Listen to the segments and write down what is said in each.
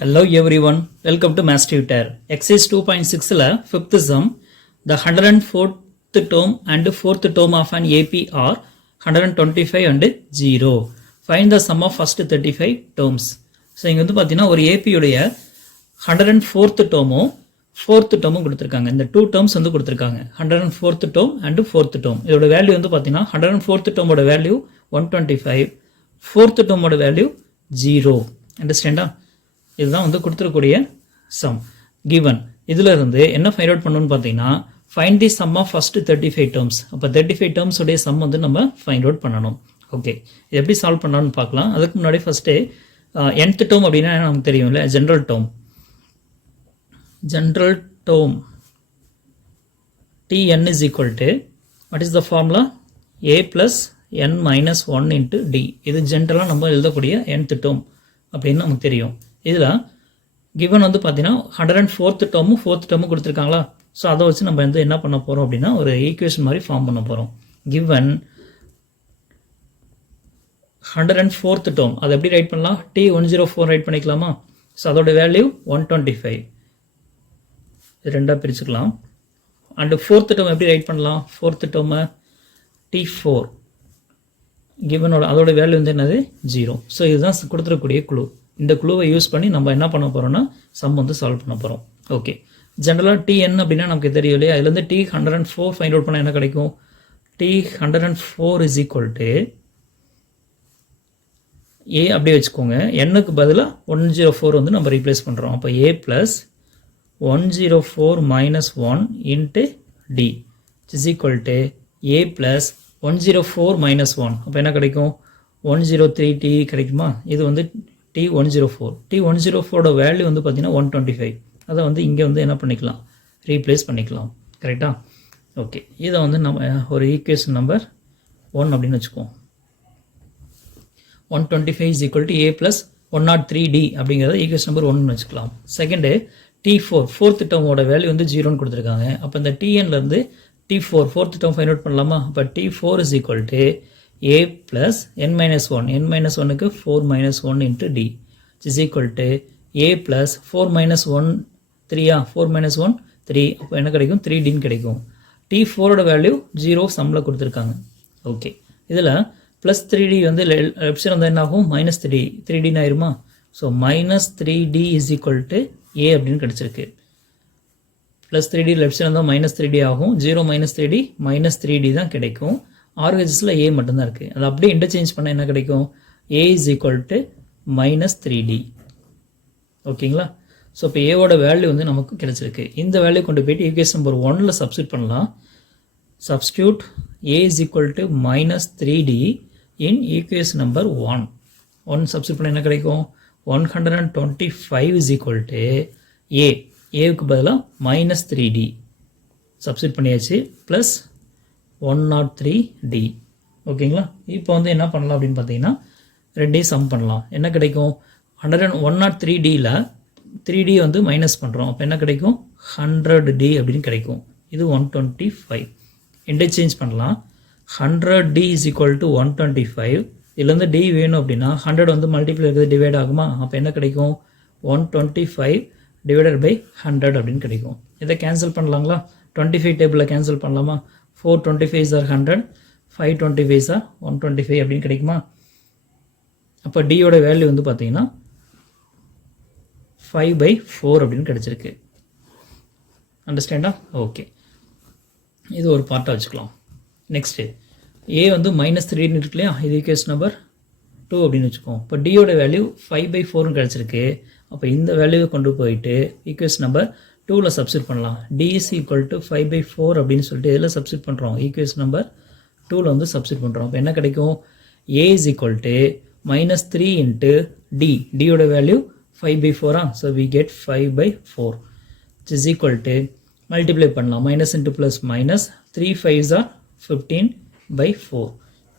Hello everyone, welcome to Mass Tutor. Exercise 2.6 la fifth sum, the 104th term and 4th term of an AP are 125 and 0. Find the sum of first 35 terms. So இங்க வந்து பார்த்தீங்கன்னா ஒரு AP உடைய 104th termம் 4th termம் கொடுத்திருக்காங்க. இந்த 2 terms வந்து கொடுத்திருக்காங்க. 104th term and 4th term. இதோட வேல்யூ வந்து பார்த்தீங்கன்னா 104th term ஓட வேல்யூ 125, 4th term ஓட வேல்யூ 0. அண்டர்ஸ்டாண்டா? இதுதான் வந்து கொடுத்துருக்கூடிய சம் given. இதில் இருந்து என்ன ஃபைண்ட் அவுட் பண்ணணும்னு பார்த்தீங்கன்னா find the sum of first 35 terms. அப்போ 35 டேர்ம்ஸ் உடைய சம் வந்து நம்ம ஃபைண்ட் அவுட் பண்ணணும். ஓகே, இது எப்படி சால்வ் பண்ணலாம்னு பார்க்கலாம். அதுக்கு முன்னாடி ஃபர்ஸ்ட்டு nth டேர்ம் அப்படின்னா நமக்கு தெரியும் இல்லை, general term. General term Tn is equal to what is the formula? A plus n minus 1 into D. இது ஜென்ரலாக நம்ம எழுதக்கூடிய nth டேர்ம் அப்படின்னு நமக்கு தெரியும். இதில் கிவன் வந்து பார்த்தீங்கன்னா 104th டேர்மும் 4th டேர்மும் கொடுத்துருக்காங்களா? ஸோ அதை வச்சு நம்ம வந்து என்ன பண்ண போகிறோம் அப்படின்னா ஒரு ஈக்குவேஷன் மாதிரி ஃபார்ம் பண்ண போகிறோம். கிவன் 104th டேர்ம் அதை எப்படி ரைட் பண்ணலாம்? T104 ரைட் பண்ணிக்கலாமா? ஸோ அதோட வேல்யூ 125, இது ரெண்டாக பிரிச்சுக்கலாம். அண்டு 4th டேர்ம் எப்படி ரைட் பண்ணலாம்? 4th டேர்மை T4 கிவனோட அதோட வேல்யூ வந்து என்னது? 0. ஸோ இதுதான் கொடுத்துருக்கூடிய குழு. இந்த குழுவை யூஸ் பண்ணி நம்ம என்ன பண்ண போகிறோம்னா சம் வந்து சால்வ் பண்ண போகிறோம். ஓகே, ஜென்ரலாக Tn அப்படின்னா நமக்கு தெரியும் இல்லையா? இதுலேருந்து T104 ஃபைண்ட் அவுட் பண்ணால் என்ன கிடைக்கும்? T104 is equal to A அப்படியே வச்சுக்கோங்க. என்னுக்கு பதிலாக 104 வந்து நம்ம ரீப்ளேஸ் பண்ணுறோம். அப்போ A plus 104 minus 1 into D is equal to A plus 104 minus 1. அப்போ என்ன கிடைக்கும்? 103T கிடைக்குமா? இது வந்து T104. T104 வேல்யூ வந்து பார்த்தீங்கன்னா 125. அதை வந்து இங்கே வந்து என்ன பண்ணிக்கலாம்? ரீப்ளேஸ் பண்ணிக்கலாம். கரெக்டாக? ஓகே, இதை வந்து நம்ம ஒரு ஈக்குவேஷன் நம்பர் 1 அப்படின்னு வச்சுக்குவோம். 125 is equal to A plus 103D அப்படிங்கிறத ஈக்குவேஷன் நம்பர் 1 வச்சுக்கலாம். செகண்டு T4 4th டேர்மோட வேல்யூ வந்து 0ன்னு கொடுத்துருக்காங்க. அப்போ இந்த Tnலேருந்து T4 4th term find out பண்ணலாமா? அப்போ T4 is equal to A plus n minus 1. n minus 1க்கு 4 minus 1 into D is equal to A plus 4 minus 1 3. 4 minus 1 3. அப்போ என்ன கிடைக்கும்? 3Dன்னு கிடைக்கும். T4ஓட வேல்யூ 0 சம்மில் கொடுத்துருக்காங்க. ஓகே, இதில் ப்ளஸ் 3D வந்து லெஃப்ட் சைடு வந்து என்ன ஆகும்? மைனஸ் 3Dன்னு ஆயிருமா? So minus 3D is equal to A அப்படின்னு கிடச்சிருக்கு. ப்ளஸ் 3D லெஃப்ட் சைடு வந்தால் மைனஸ் 3D ஆகும். 0 மைனஸ் 3D மைனஸ் 3D தான் கிடைக்கும். RHSல A மட்டும்தான் இருக்குது. அது அப்படியே இன்டர்சேஞ்ச் பண்ண என்ன கிடைக்கும்? A is equal to minus 3D. ஓகேங்களா? ஸோ இப்போ ஏவோட வேல்யூ வந்து நமக்கு கிடைச்சிருக்கு. இந்த வேல்யூ கொண்டு போயிட்டு ஈக்குவேஷன் நம்பர் 1ல் சப்ஸ்டியூட் பண்ணலாம். Substitute A is equal to minus 3D in equation number 1 substitute பண்ண என்ன கிடைக்கும்? 125 is equal to A. ஏவுக்கு பதிலாக மைனஸ் 3D சப்ஸ்டியூட் பண்ணியாச்சு. Plus 103D. ஓகேங்களா? இப்போ வந்து என்ன பண்ணலாம் அப்படின்னு பார்த்தீங்கன்னா ரெண்டையும் சம் பண்ணலாம். என்ன கிடைக்கும்? 103Dயில் 3D வந்து மைனஸ் பண்ணுறோம். அப்போ என்ன கிடைக்கும்? 100D அப்படின்னு கிடைக்கும். இது 125. இன்டர்சேஞ்ச் பண்ணலாம். 100D is equal to 125. இதுலேருந்து D வேணும் அப்படின்னா 100 வந்து மல்டிப்ளை இருக்கிறது டிவைட் ஆகுமா? அப்போ என்ன கிடைக்கும்? 125 டிவைடட் பை 100 அப்படின்னு கிடைக்கும். இதை கேன்சல் பண்ணலாங்களா? 25 டேபிளில் கேன்சல் பண்ணலாமா? 425 are 100, 525 are 125 அப்படின்னு கிடைக்குமா? அப்போ டியோட வேல்யூ வந்து பார்த்தீங்கன்னா 5/4 அப்படின்னு கிடைச்சிருக்கு. அண்டர்ஸ்டாண்டா? ஓகே, இது ஒரு பார்ட்டாக வச்சுக்கலாம். நெக்ஸ்ட்டு ஏ வந்து மைனஸ் 3ன்னு இருக்கு இல்லையா? இது ஈக்குவேஷன் நம்பர் 2 அப்படின்னு வச்சுக்கோம். இப்போ டியோட வேல்யூ 5/4ன்னு கிடச்சிருக்கு. அப்போ இந்த வேல்யூவை கொண்டு போயிட்டு ஈக்குவேஷன் நம்பர் 2ல் சப்ஸ்டியூட் பண்ணலாம். D is equal to 5/4 அப்படின்னு சொல்லிட்டு இதில் சப்ஸ்டியூட் பண்ணுறோம். ஈக்குவேஷன் நம்பர் 2ல் வந்து சப்ஸ்டியூட் பண்ணுறோம். அப்போ என்ன கிடைக்கும்? A is equal to minus 3 into D. Dயோட value 5/4. So we get 5/4 which is equal to multiply பண்ணலாம். Minus into plus minus 3 5s are 15/4.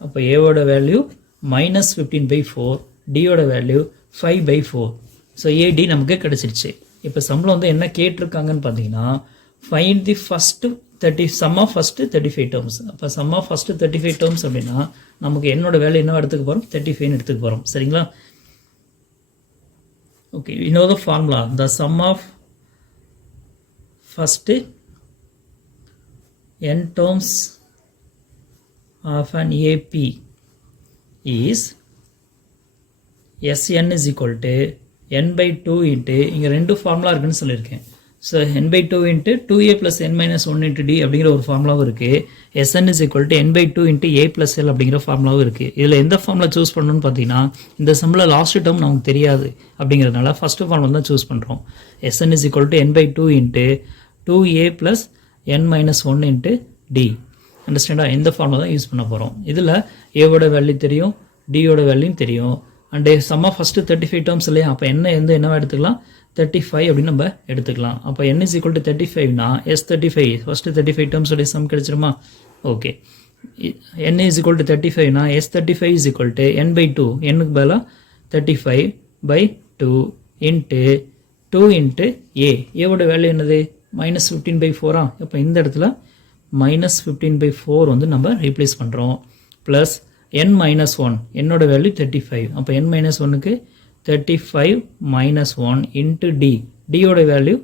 அப்போ ஏவோட வேல்யூ மைனஸ் 15/4, டியோட வேல்யூ 5/4. ஸோ AD நமக்கு கிடச்சிருச்சு. இப்போ சம்மில் வந்து என்ன கேட்டிருக்காங்கன்னு பார்த்தீங்கன்னா find the first sum of first 35 terms. அப்போ சம் ஆஃப் ஃபஸ்ட்டு 35 டேர்ம்ஸ் அப்படின்னா நமக்கு என்னோட வேல்யூ என்ன எடுத்துக்க போகிறோம்? 35ன்னு எடுத்துக்க போகிறோம். சரிங்களா? Okay, you know the formula. The sum of first n terms of an AP is Sn is equal to n by 2 into இங்கே ரெண்டு ஃபார்முலா இருக்குன்னு சொல்லியிருக்கேன். So n by 2 into 2a plus n minus 1 into d அப்படிங்கிற ஒரு ஃபார்முலாவும் இருக்குது. Sn is equal to n by 2 into a plus l அப்படிங்கிற ஃபார்முலாவும் இருக்குது. இதில் எந்த ஃபார்முலா சூஸ் பண்ணணும்னு பார்த்தீங்கன்னா இந்த சம்மில் லாஸ்ட் டேர்ம் நமக்கு தெரியாது அப்படிங்கிறதுனால ஃபஸ்ட்டு ஃபார்முலா தான் சூஸ் பண்ணுறோம். Sn is equal to n by 2 into 2a plus n minus 1 into d. அண்டர்ஸ்டாண்டா? இந்த ஃபார்முலா தான் யூஸ் பண்ண போகிறோம். இதில் ஏவோட வேல்யூ தெரியும், டியோட வேல்யூயும் தெரியும். அண்ட் சம்மா ஃபஸ்ட்டு 35 டேர்ம்ஸ் இல்லையா, அப்போ என்னவா எடுத்துக்கலாம், 35 அப்படின்னு நம்ம எடுத்துக்கலாம். அப்போ n is equal to 35னா S35 ஃபஸ்ட்டு 35 டேர்ம்ஸோடைய சம் கிடைச்சிருமா? Okay, n is equal to 35னா S35 is equal to n by 2, என்னுக்கு பதிலாக 35 by 2 into 2 into a. ஏவோட வேல்யூ என்னது, மைனஸ் 15 by 4. இப்போ இந்த இடத்துல மைனஸ் 15 by 4 வந்து நம்ம ரீப்ளேஸ் பண்ணுறோம். ப்ளஸ் n minus 1, என்னோட வேல்யூ 35. அப்போ n minus 1க்கு 35 minus 1 into d. டியோட வேல்யூ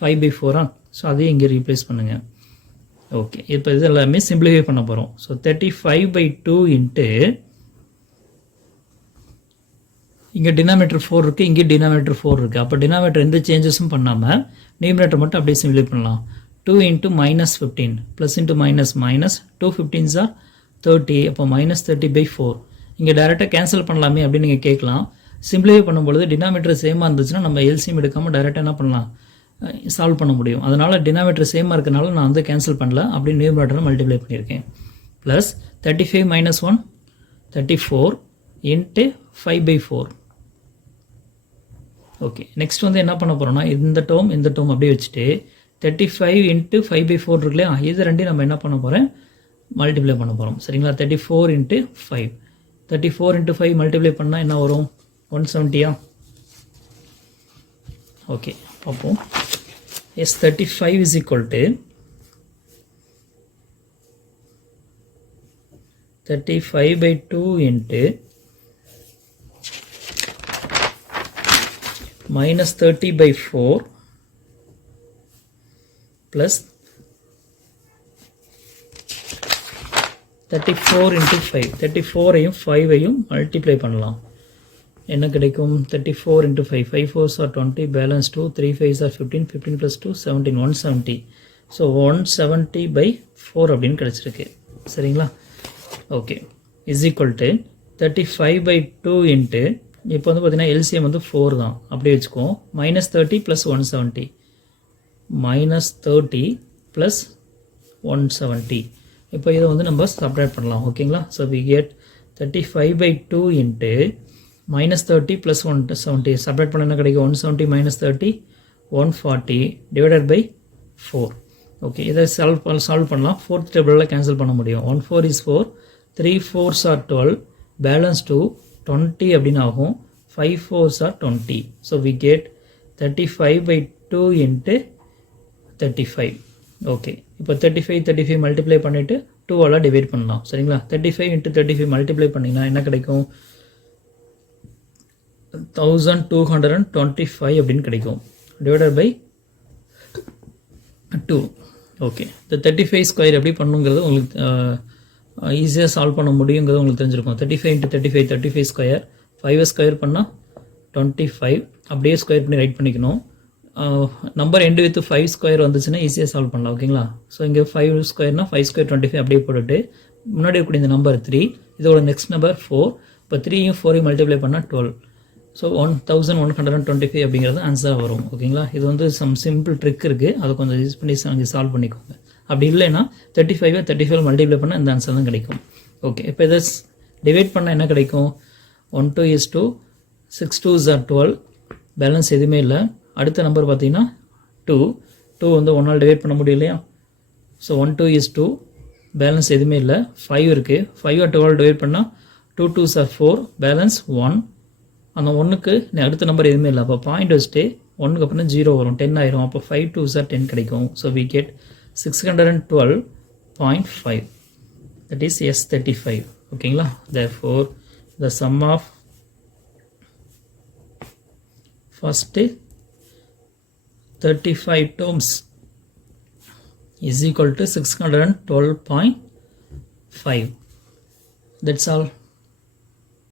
5 by 4. ஸோ அதையும் இங்கே ரீப்ளேஸ் பண்ணுங்கள். ஓகே, இப்போ இது எல்லாமே சிம்பிளிஃபை பண்ண போகிறோம். ஸோ 35 by 2 into இங்கே டினாமேட்டர் 4 இருக்குது, இங்கே டினாமேட்டர் 4 இருக்குது. அப்போ டினாமேட்டர் எந்த சேஞ்சஸும் பண்ணாமல் நியூமரேட்டர் மட்டும் அப்படியே சிம்பிளிஃபை பண்ணலாம். 2 into minus 15 plus into minus minus 2 15s are 30. அப்போ மைனஸ் 30 by 4. இங்கே டேரெக்டாக கேன்சல் பண்ணலாமே அப்படின்னு நீங்கள் கேட்கலாம். சிம்பிளிஃபை பண்ணும்பொழுது டினாமீட்டர் சேமாக இருந்துச்சுன்னா நம்ம எல்சிஎம் எடுக்காமல் டேரெக்டாக என்ன பண்ணலாம், சால்வ் பண்ண முடியும். அதனால் டினாமீட்டர் சேமாக இருக்கனால நான் வந்து கேன்சல் பண்ணல, அப்படி நியூமரேட்டரை மல்டிப்ளை பண்ணியிருக்கேன். Plus 35 minus 1 34 into 5 by 4. Okay, next வந்து என்ன பண்ண போகிறோம்னா இந்த டேர்ம் அப்படியே வச்சுட்டு 35 into 5 by 4 இருக்கு இல்லையா, இது ரெண்டையும் நம்ம என்ன பண்ண போகிறேன், மல்டிப்ளை பண்ண போகிறோம். சரிங்களா? 34 into 5, 34 into 5 மல்டிப்ளை பண்ணால் என்ன வரும், 170. ஓகே, பார்ப்போம். S35 is equal to 35 by 2 into minus 30 by 4 plus 34 into 5. 34ஐயும் 5ஐயும் multiply பண்ணலாம். என்ன கிடைக்கும், 34 into 5, 5 4s are 20, balance 2, 3 5s are 15, 15 plus 2 17, 170. So 170 by 4 அப்படின்னு கிடச்சிருக்கு. சரிங்களா? Okay, is equal to 35 by 2 into இப்போ வந்து பார்த்தீங்கன்னா எல்சிஎம் வந்து 4 தான், அப்படியே வச்சுக்கோம். Minus 30 plus 170, minus 30 plus 170. இப்போ இதை வந்து நம்ம சப்ராக்ட் பண்ணலாம். ஓகேங்களா? So we get 35 by 2 into minus 30 plus 170. Subtract பண்ண என்ன கிடைக்கும், 170 மைனஸ் 30 140 டிவைடட் பை 4. ஓகே, இதை சால்வ் பண்ணலாம். ஃபோர்த் டேபிளில் கேன்சல் பண்ண முடியும். 1 4 is 4, 3 4s are 12, பேலன்ஸ் 2 20 அப்படின்னு ஆகும். 5 4s are 20. So we get 35 by 2 into 35. Okay, இப்போ 35 மல்டிப்ளை பண்ணிவிட்டு 2ஆல் டிவைட் பண்ணலாம். சரிங்களா? 35 into 35 மல்டிப்ளை பண்ணிங்கன்னா என்ன கிடைக்கும், 1225 அப்படின்னு கிடைக்கும். Divided by 2. ஓகே, இந்த 35 ஸ்கொயர் எப்படி பண்ணுங்கிறது உங்களுக்கு ஈஸியாக சால்வ் பண்ண முடியுங்கிறது உங்களுக்கு தெரிஞ்சிருக்கும். 35 into 35 ஸ்கொயர், 5 ஸ்கொயர் பண்ணால் 25, அப்படியே ஸ்கொயர் பண்ணி ரைட் பண்ணிக்கணும். நம்பர் எண்டு வித் 5 ஸ்கொயர் வந்துச்சுன்னா ஈஸியாக சால்வ் பண்ணலாம். ஓகேங்களா? ஸோ இங்கே 5 ஸ்கொயர்னா 5 ஸ்கொயர் 25 அப்படியே போட்டுட்டு முன்னாடி இருக்கக்கூடிய இந்த நம்பர் 3, இதோட நெக்ஸ்ட் நம்பர் 4. இப்போ 3யும் 4யும் மல்டிப்ளை பண்ணால் 12. ஸோ 1125 அப்படிங்கிறது ஆன்சராக வரும். ஓகேங்களா? இது வந்து சிம்பிள் ட்ரிக் இருக்குது, அதை கொஞ்சம் யூஸ் பண்ணி அங்கே சால்வ் பண்ணிக்கோங்க. அப்படி இல்லைன்னா 35 மல்டிப்ளை பண்ணால் இந்த ஆன்சர் தான் கிடைக்கும். ஓகே, இப்போ இதை டிவைட் பண்ணால் என்ன கிடைக்கும், 1 2 is 2, 6 2s are 12, பேலன்ஸ் எதுவுமே இல்லை. அடுத்த நம்பர் பார்த்தீங்கன்னா 2 வந்து 1ஆல் டிவைட் பண்ண முடியும் இல்லையா? ஸோ 1 2 is 2, பேலன்ஸ் எதுவுமே இல்லை. 5 இருக்குது, 5 12 டிவைட் பண்ணால் 2 2s are 4, பேலன்ஸ் 1. அந்த 1க்கு அடுத்த நம்பர் எதுவுமே இல்லை. அப்போ பாயிண்ட் வச்சுட்டு 1க்கு அப்புறம் 0 வரும், 10 ஆயிரும். அப்போ 5 2s are 10 கிடைக்கும். So we get 612.5. That is S35. ஓகேங்களா? therefore the sum of first 35 terms is equal to 612.5. That's all.